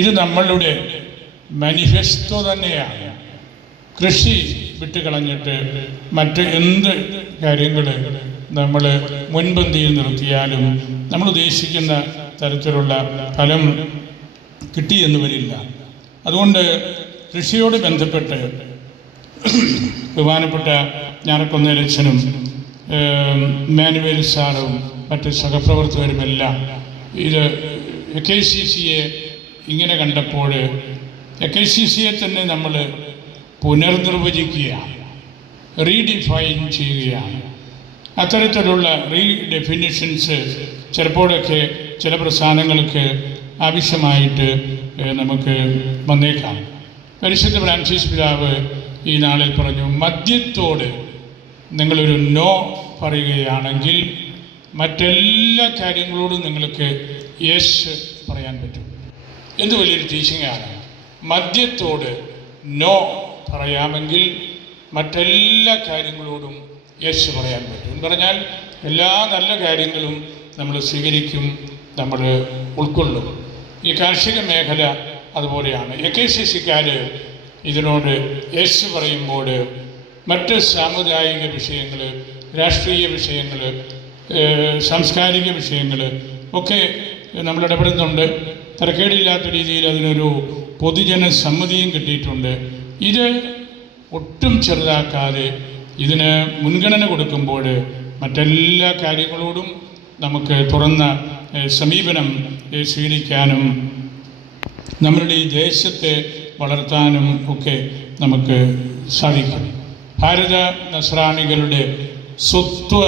ഇത് നമ്മളുടെ മാനിഫെസ്റ്റോ തന്നെയാണ്. കൃഷി വിട്ടുകളഞ്ഞിട്ട് മറ്റ് എന്ത് കാര്യങ്ങൾ നമ്മൾ മുൻപന്തിയിൽ നിർത്തിയാലും നമ്മൾ ഉദ്ദേശിക്കുന്ന തരത്തിലുള്ള ഫലം കിട്ടിയെന്ന് വരില്ല. അതുകൊണ്ട് കൃഷിയോട് ബന്ധപ്പെട്ട് ബഹുമാനപ്പെട്ട ഞാനക്കൊന്നേലച്ഛനും മാനുവേൽ സാറും മറ്റ് സഹപ്രവർത്തകരുമെല്ലാം ഇത് കെ സി സിയെ ഇങ്ങനെ കണ്ടപ്പോൾ കെ സി സിയെ തന്നെ നമ്മൾ പുനർനിർവചിക്കുകയാണ്. റീഡിഫൈൻ ചെയ്യുകയാണ്. അത്തരത്തിലുള്ള റീഡെഫിനിഷൻസ് ചിലപ്പോഴൊക്കെ ചില പ്രസ്ഥാനങ്ങൾക്ക് ആവശ്യമായിട്ട് നമുക്ക് വന്നേക്കാം. പരിശുദ്ധ ഫ്രാൻസിസ് പിതാവ് ഈ നാളിൽ പറഞ്ഞു മദ്യത്തോട് നിങ്ങളൊരു നോ പറയുകയാണെങ്കിൽ മറ്റെല്ലാ കാര്യങ്ങളോടും നിങ്ങൾക്ക് യെസ് പറയാൻ പറ്റും. എന്ത് വലിയൊരു ടീച്ചിങ്ങാണ് മദ്യത്തോട് നോ പറയാമെങ്കിൽ മറ്റെല്ലാ കാര്യങ്ങളോടും യെസ് പറയാൻ പറ്റും. എന്ന് പറഞ്ഞാൽ എല്ലാ നല്ല കാര്യങ്ങളും നമ്മൾ സ്വീകരിക്കും നമ്മൾ ഉൾക്കൊള്ളും. ഈ കാർഷിക മേഖല അതുപോലെയാണ്. എ കെ സി സിക്കാർ ഇതിനോട് യെസ് പറയുമ്പോൾ മറ്റ് സാമുദായിക വിഷയങ്ങൾ രാഷ്ട്രീയ വിഷയങ്ങൾ സാംസ്കാരിക വിഷയങ്ങൾ ഒക്കെ നമ്മൾ ഇടപെടുന്നുണ്ട് തരക്കേടില്ലാത്ത രീതിയിൽ അതിനൊരു പൊതുജന സമ്മതിയും കിട്ടിയിട്ടുണ്ട്. ഇത് ഒട്ടും ചെറുതാക്കാതെ ഇതിന് മുൻഗണന കൊടുക്കുമ്പോൾ മറ്റെല്ലാ കാര്യങ്ങളോടും നമുക്ക് തുറന്ന സമീപനം സ്വീകരിക്കാനും നമ്മളുടെ ഈ ദേശത്തെ വളർത്താനും ഒക്കെ നമുക്ക് സാധിക്കും. ഭാരത നസ്രാണികളുടെ സ്വത്വ